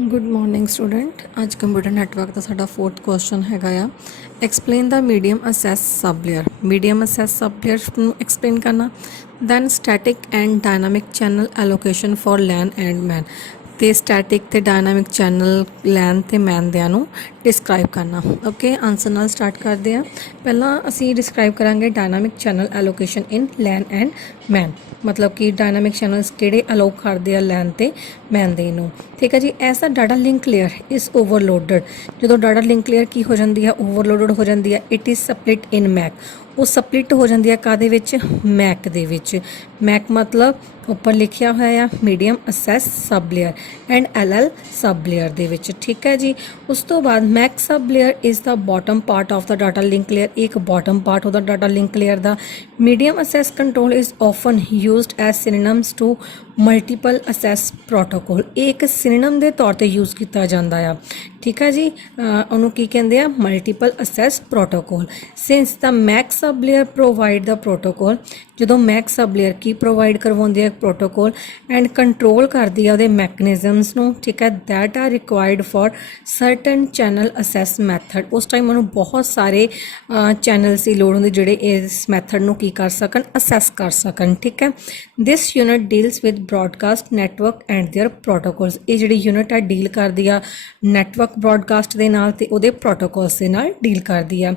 Good morning student. आज computer network का साडा 4th क्वेश्चन हैगा आ explain the medium access sub layer. Medium access sub layer नूं एक्सप्लेन करना। Then static and dynamic channel allocation for LAN and MAN ते static ते dynamic channel LAN ते मैन दियां नूं डिस्क्राइब करना। ओके आंसर नाल स्टार्ट करते हैं। पहला असी डिस्क्राइब करांगे dynamic channel allocation in LAN and MAN, मतलब कि डायनामिक चैनल्स किहड़े अलाउ करते हैं लैन ते मैन दे नूं। ठीक है जी। ऐसा डाटा लिंक लेयर इज़ ओवरलोडड। जो डाटा लिंक लेयर की हो जाती है ओवरलोडड हो जाती है। It is split in MAC, वो सप्लिट हो जाती है काहदे विच मैक दे विच। मैक मतलब ऊपर लिखिया होया आ medium access sub layer and LL sub layer दे विच। ठीक है जी। उस तो बाद MAC sub layer is the bottom part of the data link layer, एक बॉटम पार्ट होता डाटा लिंक लेयर दा। Medium access control is often used as synonyms to multiple access protocol. एक सिनोनिम के तौर पर यूज़ किया जाता है। ठीक है जी। उन्होंने की कहते हैं multiple access protocol. Since the MAC sub layer provide the protocol, जो मैक सब लेयर की प्रोवाइड करवाती है प्रोटोकॉल एंड कंट्रोल करती है वो मैकेनिजम्स नूं। ठीक है। That are required for certain channel access method. उस टाइम उन्होंने बहुत सारे चैनल्स की लोड़ होंदी जिहड़े इस मैथड नूं की कर सकन, असैस कर सकन। ठीक है। This unit deals with broadcast network and their protocols. ये जिहड़ी यूनिट है डील करदी आ नैटवर्क ब्रॉडकास्ट दे नाल ते उहदे प्रोटोकॉल्स दे नाल डील करदी आ।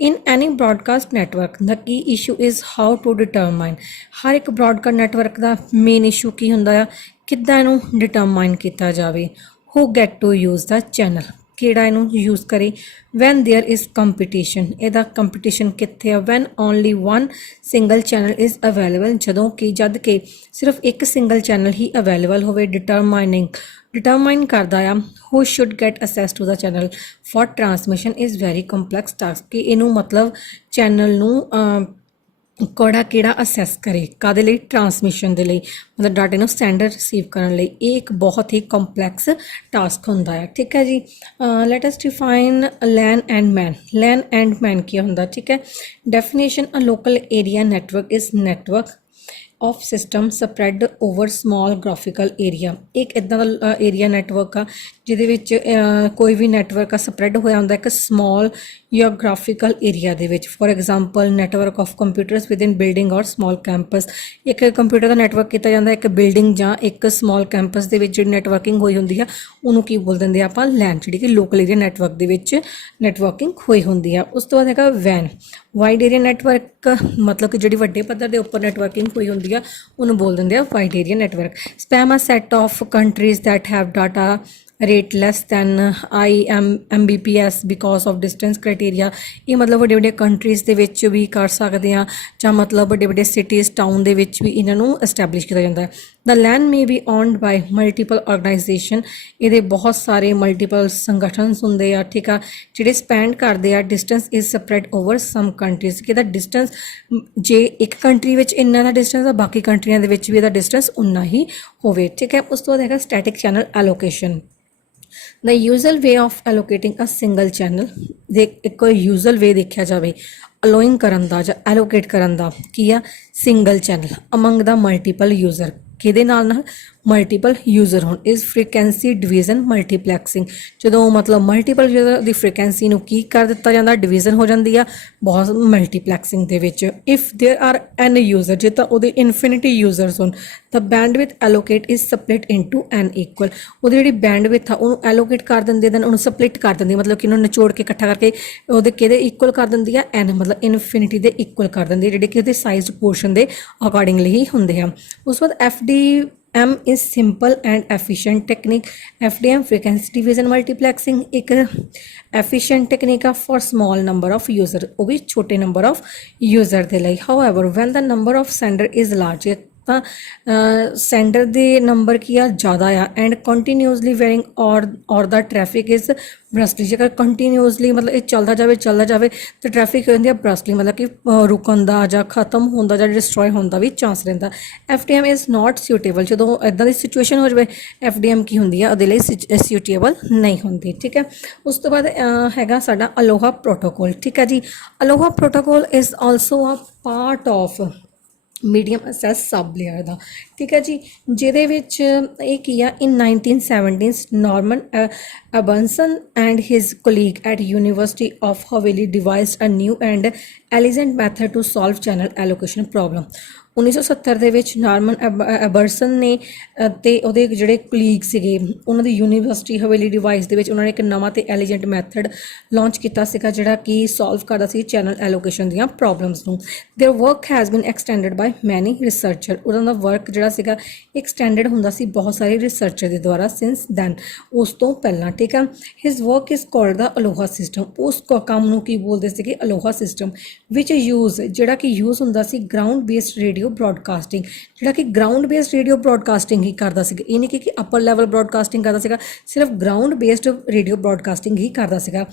In any broadcast network the key issue is how to determine. हर एक ब्रॉडकास्ट नैटवर्क का मेन इशू की हुंदा आ, किद्दां इहनूं डिटरमाइन किया जाए। Who get to use the channel, किहड़ा इहनूं यूज़ करे। वैन देयर इज़ कंपीटीशन, इहदा कंपीटीशन कित्थे आ। When only one single channel is available, जदों कि जद के सिर्फ एक सिंगल चैनल ही अवेलेबल होवे। डिटरमाइन करदा आ हू should get access to the channel for transmission is very complex task. कि इनू मतलब चैनल नूं कोड़ा किहड़ा असैस करे कादे लई, ट्रांसमिशन दे लई, मतलब डाटे नूं सेंड रिसीव करने लई। ये एक बहुत ही कंपलैक्स टास्क हुंदा है। ठीक है जी। Let us define LAN and MAN. LAN and MAN क्या हुंदा। ठीक है। Definition a local area network is network of system spread over small graphical area. एक इदा का एरिया नैटवर्क आ जिहदे विच कोई भी नैटवर्क आ स्प्रैड होया हुंदा एक small geographical area they which. For example network of computers with in building और स्मॉल कैंपस। एक कंप्यूटर का नैटवर्क किया जाता है एक बिल्डिंग जां एक स्मॉल कैंपस दे विच नैटवर्किंग होई हुंदी आ, उहनूं की बोल दिंदे आ आपां लैन, जिहड़ी कि लोकल एरिया नैटवर्क दे विच नैटवर्किंग होई हुंदी आ। उस तो बाद हैगा वैन, वाइड एरिया नैटवर्क, मतलब कि जिहड़ी वड्डे पद्धर दे उपर नैटवर्किंग होई हुंदी आ उन्होंने बोल देंगे wide area network. Span a set of countries that have data rate less than IMBPS because of distance criteria. ये मतलब वड्डे वड्डे कंट्रीज़ दे विच भी कर सकते हैं, जां मतलब वड्डे वड्डे सिटीज़ टाउन दे विच भी इन्हों एस्टैबलिश किया जाता है। The LAN may be owned by multiple organization. ये बहुत सारे मल्टीपल संगठन होंगे आ। ठीक है। जिहड़े स्पैंड करते हैं distance is spread over some countries. कि डिस्टेंस जे एक कंट्री विच इन्ना दा डिस्टेंस आ, बाकी कंट्रियां दे विच भी इहदा डिस्टेंस उन्ना ही होवे। ठीक है। उस तो बाद हैगा static channel allocation. The usual way of allocating a single channel. एक यूजल वे देखा जाए अलोइंग करन दा जां एलोकेट करन दा की आ single channel among the multiple user. किहदे नाल मल्टीपल यूजर होण इज़ फ्रीकैंसी डिवीजन मल्टीप्लैक्सिंग। जो मतलब मल्टीपल यूजर की फ्रीकैंसी नूं की कर दिता जाता, डिवीजन हो जाती है बहुत मल्टीप्लैक्सिंग दे विच। If there are n user, जे तां उहदे इनफिनिटी यूजरस होण the bandwidth allocate is split into n equal. उहदी जिहड़ी बैंडविथ आ उहनूं एलोकेट कर दिंदे, दैन उहनूं स्प्लिट कर दिंदी, मतलब कि उन्होंने निचोड़ के इकट्ठा करके उहदे किहदे इक्वल कर दिंदी आ एन, मतलब इनफिनिटी दे इक्वल कर दिंदी, जिहड़े कि उहदे साइज पोर्शन दे अकॉर्डिंगली ही हुंदे आ। उस बाद FDM is simple and efficient technique. FDM frequency division multiplexing एक एफिशिएंट टेक्निक आ for small number of user, वो भी छोटे नंबर ऑफ यूजर दे लई। However when the number of sender is large, ਤਾਂ ਸੈਂਡਰ ਦੇ ਨੰਬਰ ਕੀ ਆ ਜ਼ਿਆਦਾ ਆ ਐਂਡ ਕੰਟੀਨਿਊਸਲੀ ਵੈਰਿੰਗ ਔਰ ਦਾ ਟ੍ਰੈਫਿਕ ਇਜ਼ ਬਰਸਟਲੀ। ਜੇਕਰ ਕੰਟੀਨਿਊਸਲੀ ਮਤਲਬ ਇਹ ਚੱਲਦਾ ਜਾਵੇ ਤਾਂ ਟ੍ਰੈਫਿਕ ਹੋ ਜਾਂਦੀ ਆ ਬਰਸਟਲੀ, ਮਤਲਬ ਕਿ ਰੁਕਣ ਦਾ ਜਾਂ ਖਤਮ ਹੋਣ ਦਾ ਜਾਂ ਡਿਸਟਰੋਏ ਹੋਣ ਦਾ ਵੀ ਚਾਂਸ ਰਹਿੰਦਾ। FDM is not suitable. ਜਦੋਂ ਇੱਦਾਂ ਦੀ ਸਿਚੁਏਸ਼ਨ ਹੋ ਜਾਵੇ FDM ਕੀ ਹੁੰਦੀ ਆ ਉਹਦੇ ਲਈ ਸੁਟੇਬਲ ਨਹੀਂ ਹੁੰਦੀ। ਠੀਕ ਹੈ। ਉਸ ਤੋਂ ਬਾਅਦ ਹੈਗਾ ਸਾਡਾ ਅਲੋਹਾ ਪ੍ਰੋਟੋਕੋਲ। ਠੀਕ ਹੈ ਜੀ। ALOHA protocol is also a part of medium access sub layer ਦਾ। ਠੀਕ ਹੈ ਜੀ, ਜਿਹਦੇ ਵਿੱਚ ਇਹ ਕੀ ਆ, in 1970s Norman Abramson and his colleague at university of Hawaii devised a new and elegant method to solve channel allocation problem. 1970 ਦੇ ਵਿੱਚ ਨਾਰਮਨ ਐਬਰਸਨ ਨੇ ਅਤੇ ਉਹਦੇ ਜਿਹੜੇ ਕੁਲੀਗ ਸੀਗੇ, ਉਹਨਾਂ ਦੀ ਯੂਨੀਵਰਸਿਟੀ ਹਵੇਲੀ ਡਿਵਾਈਸ ਦੇ ਵਿੱਚ ਉਹਨਾਂ ਨੇ ਇੱਕ ਨਵਾਂ ਅਤੇ ਐਲੀਜੈਂਟ ਮੈਥਡ ਲਾਂਚ ਕੀਤਾ ਸੀਗਾ, ਜਿਹੜਾ ਕਿ ਸੋਲਵ ਕਰਦਾ ਸੀ ਚੈਨਲ ਐਲੋਕੇਸ਼ਨ ਦੀਆਂ ਪ੍ਰੋਬਲਮਸ ਨੂੰ। Their work has been extended by many researcher. ਉਹਨਾਂ ਦਾ ਵਰਕ ਜਿਹੜਾ ਸੀਗਾ ਐਕਸਟੈਂਡਡ ਹੁੰਦਾ ਸੀ ਬਹੁਤ ਸਾਰੇ ਰਿਸਰਚਰ ਦੇ ਦੁਆਰਾ ਸਿੰਸ ਦੈਨ, ਉਸ ਤੋਂ ਪਹਿਲਾਂ। ਠੀਕ ਆ, his work is called the ALOHA system. ਉਸ ਕੰਮ ਨੂੰ ਕੀ ਬੋਲਦੇ ਸੀਗੇ, ਅਲੋਹਾ ਸਿਸਟਮ, ਵਿਚ ਯੂਜ਼, ਜਿਹੜਾ ਕਿ ਯੂਜ਼ ਹੁੰਦਾ ਸੀ ਗਰਾਊਂਡ ਬੇਸਡ ਰੇਡੀਓ ਬ੍ਰੌਡਕਾਸਟਿੰਗ, ਜਿਹੜਾ ਕਿ ਗਰਾਊਂਡ ਬੇਸਡ ਰੇਡੀਓ ਬ੍ਰੌਡਕਾਸਟਿੰਗ ਹੀ ਕਰਦਾ ਸੀਗਾ। ਇਹ ਨਹੀਂ ਕਿ ਅਪਰ ਲੈਵਲ ਬ੍ਰੌਡਕਾਸਟਿੰਗ ਕਰਦਾ ਸੀਗਾ, ਸਿਰਫ ਗਰਾਊਂਡ ਬੇਸਡ ਰੇਡੀਓ ਬ੍ਰੌਡਕਾਸਟਿੰਗ ਹੀ ਕਰਦਾ ਸੀਗਾ।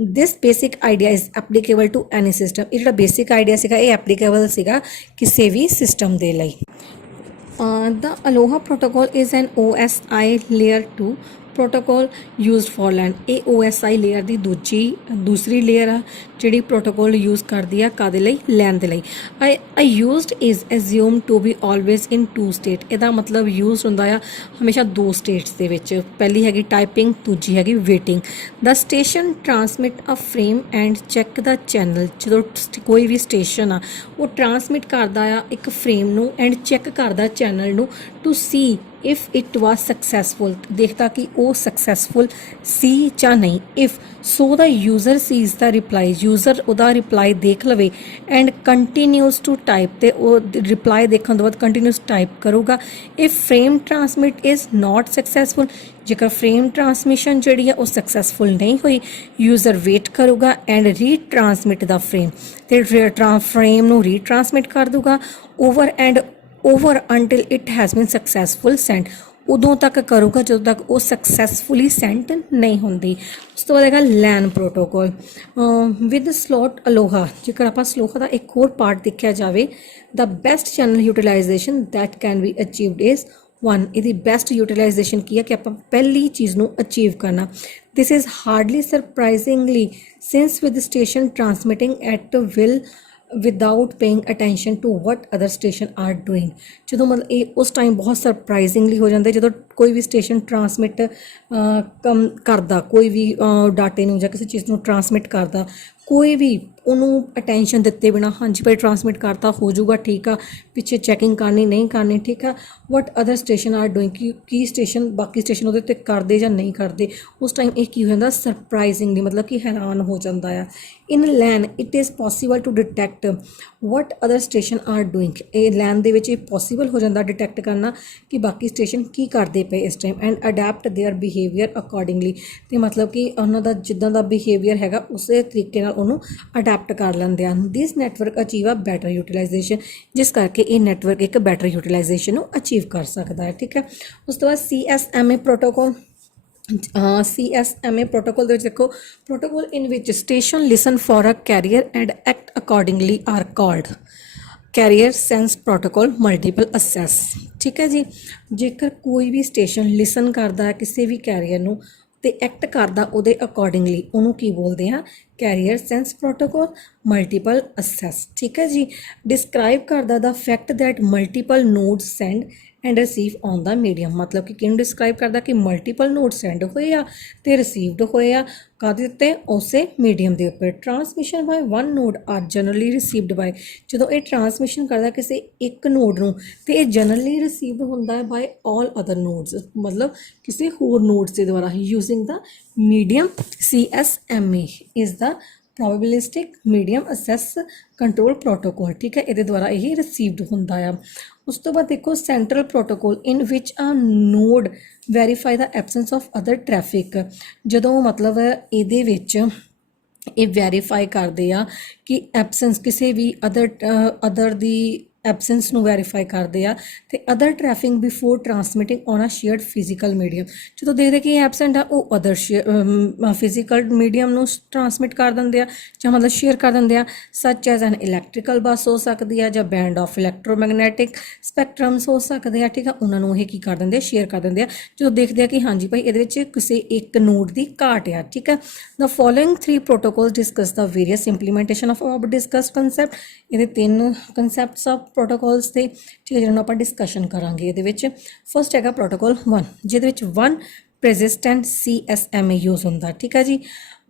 This basic idea is applicable to any system. ਇਹ ਜਿਹੜਾ ਬੇਸਿਕ ਆਈਡੀਆ ਸੀਗਾ ਇਹ ਐਪਲੀਕੇਬਲ ਸੀਗਾ ਕਿਸੇ ਵੀ ਸਿਸਟਮ ਦੇ ਲਈ। The Aloha protocol is an OSI layer 2 protocol used for LAN। ਇਹ OSI layer ਦੀ ਦੂਸਰੀ layer ਆ ਜਿਹੜੀ protocol use ਕਰਦੀ ਆ ਕਾਦੇ ਲਈ, LAN ਦੇ ਲਈ। I used is assumed to be always in two state। ਇਹਦਾ ਮਤਲਬ used ਹੁੰਦਾ ਆ ਹਮੇਸ਼ਾ ਦੋ states ਦੇ ਵਿੱਚ, ਪਹਿਲੀ ਹੈਗੀ typing, ਦੂਜੀ ਹੈਗੀ waiting। The station transmit a frame and check the channel। ਜਦੋਂ ਕੋਈ ਵੀ station ਆ ਉਹ ਟਰਾਂਸਮਿਟ ਕਰਦਾ ਆ ਇੱਕ ਫਰੇਮ ਨੂੰ ਐਂਡ ਚੈੱਕ ਕਰਦਾ ਚੈਨਲ ਨੂੰ to see if it was successful, ਦੇਖਦਾ ਕਿ ਉਹ ਸਕਸੈਸਫੁਲ ਸੀ ਜਾਂ ਨਹੀਂ। If so the user sees the reply, user ਉਹਦਾ ਰਿਪਲਾਈ ਦੇਖ ਲਵੇ ਐਂਡ ਕੰਟੀਨਿਊਸ ਟੂ ਟਾਈਪ, ਤੇ ਉਹ ਰਿਪਲਾਈ ਦੇਖਣ ਤੋਂ ਬਾਅਦ ਕੰਟੀਨਿਊਸ ਟਾਈਪ ਕਰੂਗਾ। If frame transmit is not successful, ਜੇਕਰ ਫਰੇਮ ਟਰਾਂਸਮਿਸ਼ਨ ਜਿਹੜੀ ਆ ਉਹ ਸਕਸੈਸਫੁਲ ਨਹੀਂ ਹੋਈ, ਯੂਜ਼ਰ ਵੇਟ ਕਰੂਗਾ ਐਂਡ ਰੀਟਰਾਂਸਮਿਟ ਦਾ ਫਰੇਮ, ਤੇ ਫਰੇਮ ਨੂੰ ਰੀਟਰਾਂਸਮਿਟ ਕਰ ਦੂਗਾ over until it has been successful send. ਉਦੋਂ ਤੱਕ ਕਰੂਗਾ ਜਦੋਂ ਤੱਕ ਉਹ ਸਕਸੈਸਫੁਲੀ ਸੈਂਡ ਨਹੀਂ ਹੁੰਦੀ। ਉਸ ਤੋਂ ਬਾਅਦ ਹੈਗਾ LAN protocol with slot ALOHA. ਜੇਕਰ ਆਪਾਂ ਸਲੋਹਾ ਦਾ ਇੱਕ ਹੋਰ ਪਾਰਟ ਦੇਖਿਆ ਜਾਵੇ, the best channel utilization that can be achieved is 1। ਇਹਦੀ ਬੈਸਟ ਯੂਟੀਲਾਈਜੇਸ਼ਨ ਕੀ ਹੈ ਕਿ ਆਪਾਂ ਪਹਿਲੀ ਚੀਜ਼ ਨੂੰ ਅਚੀਵ ਕਰਨਾ। This is hardly surprisingly since with station transmitting at will without paying attention to what other station are doing. ਜਦੋਂ ਮਤਲਬ ਇਹ ਉਸ ਟਾਈਮ ਬਹੁਤ ਸਰਪ੍ਰਾਈਜ਼ਿੰਗਲੀ ਹੋ ਜਾਂਦਾ ਜਦੋਂ ਕੋਈ ਵੀ ਸਟੇਸ਼ਨ ਟਰਾਂਸਮਿਟ ਕਰਦਾ, ਕੋਈ ਵੀ ਡਾਟੇ ਨੂੰ ਜਾਂ ਕਿਸੇ ਚੀਜ਼ ਨੂੰ ਟਰਾਂਸਮਿਟ ਕਰਦਾ, ਕੋਈ ਵੀ ਉਹਨੂੰ ਅਟੈਂਸ਼ਨ ਦਿੱਤੇ ਬਿਨਾਂ ਹਾਂਜੀ ਭਾਈ ਟਰਾਂਸਮਿਟ ਕਰਤਾ ਹੋ ਜਾਊਗਾ, ਠੀਕ ਆ, ਪਿੱਛੇ ਚੈਕਿੰਗ ਕਰਨੀ ਨਹੀਂ ਕਰਨੀ, ਠੀਕ ਆ, what other station are doing, ਕੀ ਸਟੇਸ਼ਨ ਬਾਕੀ ਸਟੇਸ਼ਨ ਉਹਦੇ ਉੱਤੇ ਕਰਦੇ ਜਾਂ ਨਹੀਂ ਕਰਦੇ, ਉਸ ਟਾਈਮ ਇਹ ਕੀ ਹੋ ਜਾਂਦਾ ਸਰਪ੍ਰਾਈਜ਼ਿੰਗਲੀ, ਮਤਲਬ ਕਿ ਹੈਰਾਨ ਹੋ ਜਾਂਦਾ ਆ। In LAN it is possible to detect what other station are doing. ਇਹ LAN ਦੇ ਵਿੱਚ ਇਹ ਪੋਸੀਬਲ ਹੋ ਜਾਂਦਾ ਡਿਟੈਕਟ ਕਰਨਾ ਕਿ ਬਾਕੀ ਸਟੇਸ਼ਨ ਕੀ ਕਰਦੇ ਪਏ ਇਸ time and adapt there behaviour accordingly, ਅਤੇ ਮਤਲਬ ਕਿ ਉਹਨਾਂ ਦਾ ਜਿੱਦਾਂ ਦਾ ਬਿਹੇਵੀਅਰ ਹੈਗਾ ਉਸੇ ਤਰੀਕੇ ਨਾਲ ਉਹਨੂੰ ਅਡੈਪਟ ਕਰ ਲੈਂਦੇ ਹਨ। ਦਿਸ ਨੈਟਵਰਕ ਅਚੀਵ ਆ ਬੈਟਰ ਯੂਟੀਲਾਈਜੇਸ਼ਨ, ਜਿਸ ਕਰਕੇ ਇਹ ਨੈਟਵਰਕ ਇੱਕ ਬੈਟਰ ਯੂਟੀਲਾਈਜੇਸ਼ਨ ਨੂੰ ਅਚੀਵ ਕਰ ਸਕਦਾ ਹੈ। ਠੀਕ ਹੈ, ਉਸ ਤੋਂ ਬਾਅਦ CSMA ਪ੍ਰੋਟੋਕੋਲ। CSMA protocol ਦੇ ਵਿੱਚ ਦੇਖੋ, protocol in which station listen for a carrier and act accordingly are called carrier sense protocol multiple access। ਠੀਕ ਹੈ ਜੀ, ਜੇਕਰ ਕੋਈ ਵੀ ਸਟੇਸ਼ਨ ਲਿਸਨ ਕਰਦਾ ਕਿਸੇ ਵੀ ਕੈਰੀਅਰ ਨੂੰ ਅਤੇ ਐਕਟ ਕਰਦਾ ਉਹਦੇ ਅਕੋਰਡਿੰਗਲੀ, ਉਹਨੂੰ ਕੀ ਬੋਲਦੇ ਆ, carrier sense protocol multiple access. ਠੀਕ ਹੈ ਜੀ, ਡਿਸਕ੍ਰਾਈਬ ਕਰਦਾ the fact that multiple node send and receive on the medium, ਮਤਲਬ ਕਿ ਕਿਹਨੂੰ ਡਿਸਕ੍ਰਾਈਬ ਕਰਦਾ ਕਿ ਮਲਟੀਪਲ ਨੋਡ ਸੈਂਡ ਹੋਏ ਆ ਅਤੇ ਰਿਸੀਵਡ ਹੋਏ ਆ ਕਾਹਦੇ ਉੱਤੇ, ਉਸੇ ਮੀਡੀਅਮ ਦੇ ਉੱਪਰ। Transmission by one node are generally received by, ਜਦੋਂ ਇਹ ਟਰਾਂਸਮਿਸ਼ਨ ਕਰਦਾ ਕਿਸੇ ਇੱਕ ਨੋਡ ਨੂੰ ਅਤੇ ਇਹ ਜਨਰਲੀ ਰਿਸੀਵਡ ਹੁੰਦਾ ਹੈ ਬਾਏ ਆਲ ਅਦਰ ਨੋਡਸ, ਮਤਲਬ ਕਿਸੇ ਹੋਰ ਨੋਡਸ ਦੇ ਦੁਆਰਾ using the medium CSMA is the probabilistic medium access control protocol. ਠੀਕ ਹੈ, ਇਹਦੇ ਦੁਆਰਾ ਇਹ ਰਿਸੀਵਡ ਹੁੰਦਾ ਆ। ਉਸ ਤੋਂ ਬਾਅਦ ਦੇਖੋ ਸੈਂਟਰਲ ਪ੍ਰੋਟੋਕੋਲ ਇਨ ਵਿਚ ਆ node verify the absence of other traffic, ਜਦੋਂ ਮਤਲਬ ਇਹਦੇ ਵਿੱਚ ਇਹ ਵੈਰੀਫਾਈ ਕਰਦੇ ਆ ਕਿ ਐਬਸੈਂਸ ਕਿਸੇ ਵੀ ਅਦਰ ਦੀ ਐਬਸੈਂਸ ਨੂੰ ਵੈਰੀਫਾਈ ਕਰਦੇ ਆ ਅਤੇ ਅਦਰ ਟ੍ਰੈਫਿਕ ਬਿਫੋਰ ਟਰਾਂਸਮਿਟਿੰਗ ਔਨ ਆ ਸ਼ੇਅਰਡ ਫਿਜ਼ੀਕਲ ਮੀਡੀਅਮ, ਜਦੋਂ ਦੇਖਦੇ ਕਿ ਐਬਸੈਂਟ ਆ ਉਹ ਅਦਰ ਫਿਜ਼ੀਕਲ ਮੀਡੀਅਮ ਨੂੰ ਟਰਾਂਸਮਿਟ ਕਰ ਦਿੰਦੇ ਆ ਜਾਂ ਮਤਲਬ ਸ਼ੇਅਰ ਕਰ ਦਿੰਦੇ ਆ, ਸੱਚ ਐਜ਼ ਐਨ ਇਲੈਕਟ੍ਰੀਕਲ ਬੱਸ ਹੋ ਸਕਦੀ ਆ ਜਾਂ ਬੈਂਡ ਆਫ ਇਲੈਕਟ੍ਰੋਮੈਗਨੈਟਿਕ ਸਪੈਕਟਰਮਸ ਹੋ ਸਕਦੇ ਆ। ਠੀਕ ਆ, ਉਹਨਾਂ ਨੂੰ ਇਹ ਕੀ ਕਰ ਦਿੰਦੇ ਆ, ਸ਼ੇਅਰ ਕਰ ਦਿੰਦੇ ਆ ਜਦੋਂ ਦੇਖਦੇ ਆ ਕਿ ਹਾਂਜੀ ਭਾਈ ਇਹਦੇ ਵਿੱਚ ਕਿਸੇ ਇੱਕ ਨੋਡ ਦੀ ਘਾਟ ਆ। ਠੀਕ ਆ, the following 3 protocol discuss the various implementation of above discuss concept. ਇਹਦੇ 3 ਕੰਸੈਪਟਸ ਆ ਪ੍ਰੋਟੋਕੋਲਸ ਦੇ ਜਿਹਨਾਂ ਨੂੰ ਆਪਾਂ ਡਿਸਕਸ਼ਨ ਕਰਾਂਗੇ ਇਹਦੇ ਵਿੱਚ। ਫਸਟ ਹੈਗਾ ਪ੍ਰੋਟੋਕੋਲ 1 ਜਿਹਦੇ ਵਿੱਚ 1 persistent CSMA ਯੂਜ਼ ਹੁੰਦਾ, ਠੀਕ ਹੈ ਜੀ।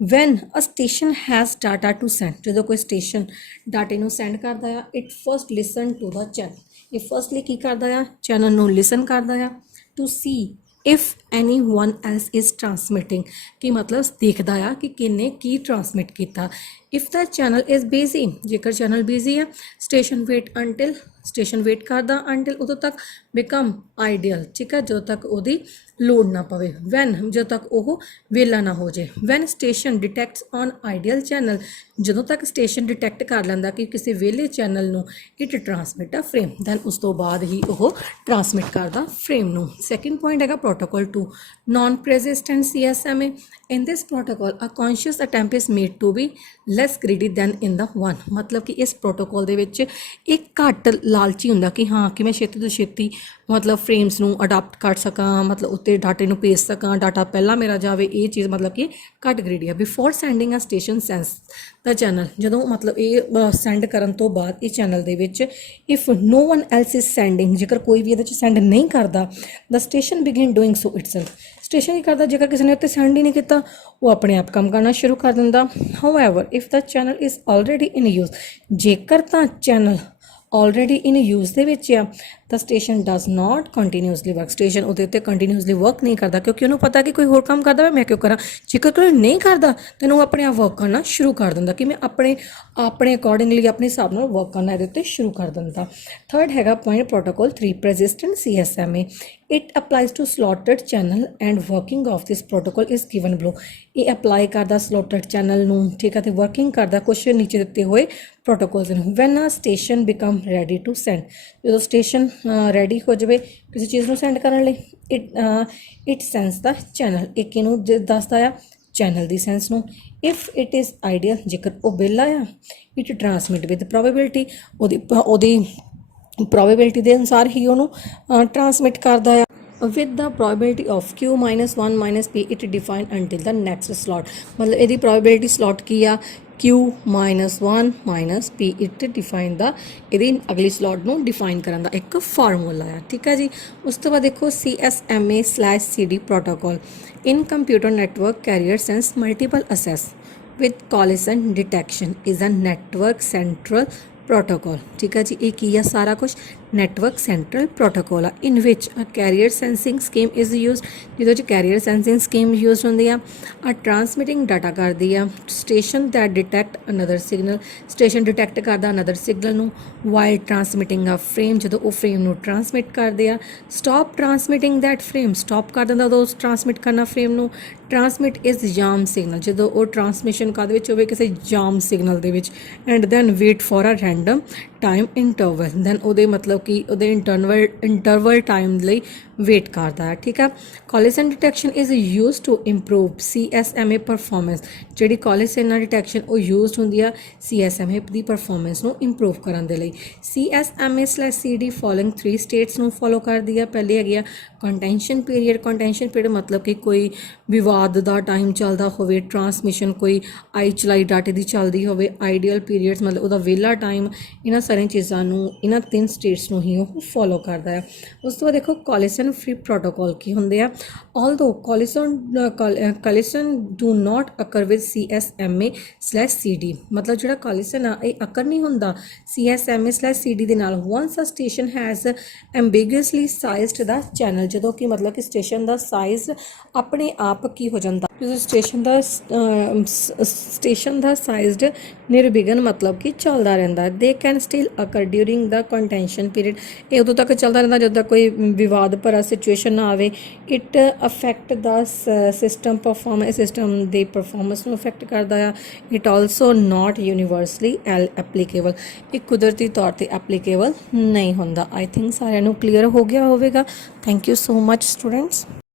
When a station has data to send, ਜਦੋਂ ਕੋਈ ਸਟੇਸ਼ਨ ਡਾਟੇ ਨੂੰ ਸੈਂਡ ਕਰਦਾ ਆ, it first listen to the channel, ਇਹ ਫਸਟਲੀ ਕੀ ਕਰਦਾ ਆ, ਚੈਨਲ ਨੂੰ ਲਿਸਨ ਕਰਦਾ ਆ to see if anyone else is transmitting, ਕਿ ਮਤਲਬ ਦੇਖਦਾ ਆ ਕਿ ਕਿੰਨੇ ਕੀ ਟਰਾਂਸਮਿਟ ਕੀਤਾ। If the channel is busy, ਜੇਕਰ ਚੈਨਲ ਬਿਜ਼ੀ ਆ, ਸਟੇਸ਼ਨ ਵੇਟ ਕਰਦਾ ਅੰਟਿਲ ਉਦੋਂ ਤੱਕ ਬਿਕਮ ਆਈਡੀਅਲ, ਠੀਕ ਹੈ, ਜਦੋਂ ਤੱਕ ਉਹਦੀ ਲੋੜ ਨਾ ਪਵੇ। ਵੈਨ, ਜਦੋਂ ਤੱਕ ਉਹ ਵਿਹਲਾ ਨਾ ਹੋ ਜਾਏ। When station detects on ideal channel, ਜਦੋਂ ਤੱਕ ਸਟੇਸ਼ਨ ਡਿਟੈਕਟ ਕਰ ਲੈਂਦਾ ਕਿ ਕਿਸੇ ਵਿਹਲੇ ਚੈਨਲ ਨੂੰ, it transmit a frame, then ਉਸ ਤੋਂ ਬਾਅਦ ਹੀ ਉਹ ਟਰਾਂਸਮਿਟ ਕਰਦਾ ਫਰੇਮ ਨੂੰ। ਸੈਕਿੰਡ ਪੁਆਇੰਟ ਹੈਗਾ protocol 2 non persistent CSMA। In this protocol a conscious attempt is made to be less greedy than in the 1, ਮਤਲਬ ਕਿ ਇਸ ਪ੍ਰੋਟੋਕੋਲ ਦੇ ਵਿੱਚ ਇੱਕ ਘੱਟ ਲਾਲਚੀ ਹੁੰਦਾ ਕਿ ਹਾਂ ਕਿ ਮੈਂ ਛੇਤੀ ਤੋਂ ਛੇਤੀ ਮਤਲਬ ਫਰੇਮਸ ਨੂੰ ਅਡਾਪਟ ਕਰ ਸਕਾਂ, ਮਤਲਬ ਉੱਤੇ ਡਾਟੇ ਨੂੰ ਭੇਜ ਸਕਾਂ, ਡਾਟਾ ਪਹਿਲਾਂ ਮੇਰਾ ਜਾਵੇ, ਇਹ ਚੀਜ਼ ਮਤਲਬ ਕਿ ਘੱਟ ਗ੍ਰੀਡੀ ਆ। ਬਿਫੋਰ ਸੈਂਡਿੰਗ ਆ ਸਟੇਸ਼ਨ ਸੈਂਸ ਦਾ ਚੈਨਲ, ਜਦੋਂ ਮਤਲਬ ਇਹ ਸੈਂਡ ਕਰਨ ਤੋਂ ਬਾਅਦ ਇਹ ਚੈਨਲ ਦੇ ਵਿੱਚ if no one else is sending, ਜੇਕਰ ਕੋਈ ਵੀ ਇਹਦੇ 'ਚ ਸੈਂਡ ਨਹੀਂ ਕਰਦਾ, the station begin doing so itself, station ਕੀ ਕਰਦਾ, ਜੇਕਰ ਕਿਸੇ ਨੇ ਉੱਤੇ ਸੈਂਡ ਹੀ ਨਹੀਂ ਕੀਤਾ, ਉਹ ਆਪਣੇ ਆਪ ਕੰਮ ਕਰਨਾ ਸ਼ੁਰੂ ਕਰ ਦਿੰਦਾ। However if the channel is already in use, ਜੇਕਰ ਤਾਂ ਚੈਨਲ ਆਲਰੇਡੀ ਇਨ ਯੂਜ਼ ਦੇ ਵਿੱਚ ਆ, ਤਾਂ station does not continuously work, station ਉਹਦੇ ਉੱਤੇ ਕੰਟੀਨਿਊਸਲੀ ਵਰਕ ਨਹੀਂ ਕਰਦਾ, ਕਿਉਂਕਿ ਉਹਨੂੰ ਪਤਾ ਕਿ ਕੋਈ ਹੋਰ ਕੰਮ ਕਰਦਾ ਵਾ, ਮੈਂ ਕਿਉਂ ਕਰਾਂ। ਜੇਕਰ ਕੋਈ ਨਹੀਂ ਕਰਦਾ ਤਾਂ ਉਹ ਆਪਣੇ ਆਪ ਵਰਕ ਕਰਨਾ ਸ਼ੁਰੂ ਕਰ ਦਿੰਦਾ ਕਿ ਮੈਂ ਆਪਣੇ ਅਕੋਰਡਿੰਗਲੀ ਆਪਣੇ ਹਿਸਾਬ ਨਾਲ ਵਰਕ ਕਰਨਾ ਇਹਦੇ ਉੱਤੇ ਸ਼ੁਰੂ ਕਰ ਦਿੰਦਾ। ਥਰਡ ਹੈਗਾ point protocol 3 persistent CSMA। It applies to slotted channel and working of this protocol is given below, ਇਹ ਅਪਲਾਈ ਕਰਦਾ ਸਲੋਟਡ ਚੈਨਲ ਨੂੰ, ਠੀਕ ਹੈ, ਅਤੇ ਵਰਕਿੰਗ ਕਰਦਾ ਕੁਛ ਨੀਚੇ ਦਿੱਤੇ ਹੋਏ ਪ੍ਰੋਟੋਕੋਲਸ ਨੂੰ। When a station become ready to send, ਜਦੋਂ ਸਟੇਸ਼ਨ ਰੈਡੀ ਹੋ ਜਾਵੇ ਕਿਸੇ ਚੀਜ਼ ਨੂੰ ਸੈਂਡ ਕਰਨ ਲਈ, ਇਟ ਸੈਂਸ ਦਾ ਚੈਨਲ, ਇੱਕ ਇਹਨੂੰ ਦੱਸਦਾ ਆ ਚੈਨਲ ਦੀ ਸੈਂਸ ਨੂੰ। ਇਫ ਇਟ ਇਜ਼ ਆਈਡੀਅਲ, ਜੇਕਰ ਉਹ ਵਿਹਲਾ ਆ, ਇਟ ਟਰਾਂਸਮਿਟ ਵਿਦ ਪ੍ਰੋਬੇਬਿਲਿਟੀ, ਉਹਦੀ ਪ੍ਰੋਬੇਬਿਲਿਟੀ ਦੇ ਅਨੁਸਾਰ ਹੀ ਉਹਨੂੰ ਟਰਾਂਸਮਿਟ ਕਰਦਾ ਆ। with the probability of q minus 1 minus p it defined until the next slot, ਮਤਲਬ ਇਹਦੀ probability slot ਕੀ ਆ, q minus 1 minus p it define ਦਾ, ਇਹਦੀ ਅਗਲੀ slot ਨੂੰ define ਕਰਨ ਦਾ ਇੱਕ ਫਾਰਮੂਲਾ ਆ, ਠੀਕ ਹੈ ਜੀ। ਉਸ ਤੋਂ ਬਾਅਦ ਦੇਖੋ CSMA/CD protocol in computer network carrier sense multiple access with collision detection is a network central protocol, ਠੀਕ ਹੈ ਜੀ। ਇਹ ਕੀ ਆ ਸਾਰਾ ਕੁਝ, ਨੈਟਵਰਕ ਸੈਂਟਰਲ ਪ੍ਰੋਟੋਕੋਲ ਆ। ਇਨ ਵਿਚ a carrier sensing scheme is used, ਜਿਹਦੇ ਵਿੱਚ ਕੈਰੀਅਰ ਸੈਂਸਿੰਗ ਸਕੀਮ ਯੂਜ਼ ਹੁੰਦੀ ਆ। ਆ ਟਰਾਂਸਮਿਟਿੰਗ ਡਾਟਾ ਕਰਦੀ ਆ। Station that detect another signal, station detect ਕਰਦਾ ਅਨਦਰ ਸਿਗਨਲ ਨੂੰ। ਵਾਈਲ ਟਰਾਂਸਮਿਟਿੰਗ ਆ ਫਰੇਮ, ਜਦੋਂ ਉਹ ਫਰੇਮ ਨੂੰ ਟਰਾਂਸਮਿਟ ਕਰਦੇ ਆ। ਸਟਾਪ ਟਰਾਂਸਮਿਟਿੰਗ ਦੈਟ ਫਰੇਮ, ਸਟਾਪ ਕਰ ਦਿੰਦਾ ਉਦੋਂ ਟਰਾਂਸਮਿਟ ਕਰਨਾ ਫਰੇਮ ਨੂੰ। ਟਰਾਂਸਮਿਟ ਇਜ਼ ਜਾਮ ਸਿਗਨਲ, ਜਦੋਂ ਉਹ ਟਰਾਂਸਮਿਸ਼ਨ ਕਾਹਦੇ ਵਿੱਚ ਹੋਵੇ, ਕਿਸੇ ਜਾਮ ਸਿਗਨਲ ਦੇ ਵਿੱਚ। And then wait for a random time interval, then ਉਹਦੇ ਮਤਲਬ ਕਿ ਉਹਦੇ ਇੰਟਰਵਲ ਟਾਈਮ ਲਈ ਵੇਟ ਕਰਦਾ ਹੈ, ਠੀਕ ਹੈ। Collision detection is use to improve CSMA performance, ਜਿਹੜੀ ਕੋਲਿਸ਼ਨ ਡਿਟੈਕਸ਼ਨ ਉਹ ਯੂਜ਼ਡ ਹੁੰਦੀ ਆ CSMA ਦੀ ਪਰਫਾਰਮੈਂਸ ਨੂੰ ਇੰਪਰੂਵ ਕਰਨ ਦੇ ਲਈ। CSMA/CD ਫੋਲੋਇੰਗ 3 ਸਟੇਟਸ ਨੂੰ ਫੋਲੋ ਕਰਦੀ ਆ। ਪਹਿਲੀ ਹੈਗੀ ਆ ਕੰਟੈਂਸ਼ਨ ਪੀਰੀਅਡ, ਕੰਟੈਂਸ਼ਨ ਪੀਰੀਅਡ ਮਤਲਬ ਕਿ ਕੋਈ ਵਿਵਾਦ ਦਾ ਟਾਈਮ ਚੱਲਦਾ ਹੋਵੇ, ਟਰਾਂਸਮਿਸ਼ਨ ਕੋਈ ਆਈ ਚਲਾਈ ਡਾਟੇ ਦੀ ਚੱਲਦੀ ਹੋਵੇ। ਆਈਡੀਅਲ ਪੀਰੀਅਡਸ ਮਤਲਬ ਉਹਦਾ ਵਿਹਲਾ ਟਾਈਮ, ਇਹਨਾਂ ਸਾਰੀਆਂ ਚੀਜ਼ਾਂ ਨੂੰ, ਇਹਨਾਂ 3 ਸਟੇਟਸ ਨੂੰ ਹੀ ਉਹ ਫੋਲੋ ਕਰਦਾ ਹੈ। ਉਸ ਤੋਂ ਬਾਅਦ ਦੇਖੋ ਕੋਲਿਸ਼ਨ ਫ੍ਰੀ ਪ੍ਰੋਟੋਕੋਲ ਕੀ ਹੁੰਦੇ ਆ। Although ਕੋਲਿਸ਼ਨ do not ਅਕਰ with CSMA/CD, ਮਤਲਬ ਜਿਹੜਾ ਕੋਲਿਸ਼ਨ ਆ ਇਹ ਅਕਰ ਨਹੀਂ ਹੁੰਦਾ CSMA/CD ਦੇ ਨਾਲ। Once a station has ambiguously sized the channel, ਜਦੋਂ ਕਿ ਮਤਲਬ ਕਿ ਸਟੇਸ਼ਨ ਦਾ ਸਾਈਜ਼ ਆਪਣੇ ਆਪ ਕੀ ਹੋ ਜਾਂਦਾ, ਜਦੋਂ ਸਟੇਸ਼ਨ ਦਾ ਸਾਈਜ਼ਡ ਨਿਰਵਿਘਨ ਮਤਲਬ ਕਿ ਚੱਲਦਾ ਰਹਿੰਦਾ। They can still occur during the contention period, ਇਹ ਉਦੋਂ ਤੱਕ ਚੱਲਦਾ ਰਹਿੰਦਾ ਜਦੋਂ ਤੱਕ ਕੋਈ ਵਿਵਾਦ ਭਰਾ ਸਿਚੁਏਸ਼ਨ ਨਾ ਆਵੇ। It affect the system performance, system ਦੇ ਪਰਫਾਰਮੈਂਸ ਨੂੰ ਅਫੈਕਟ ਕਰਦਾ ਆ। It also not universally applicable, ਇਹ ਕੁਦਰਤੀ ਤੌਰ 'ਤੇ ਐਪਲੀਕੇਬਲ ਨਹੀਂ ਹੁੰਦਾ। ਆਈ ਥਿੰਕ ਸਾਰਿਆਂ ਨੂੰ ਕਲੀਅਰ ਹੋ ਗਿਆ ਹੋਵੇਗਾ। Thank you so much students.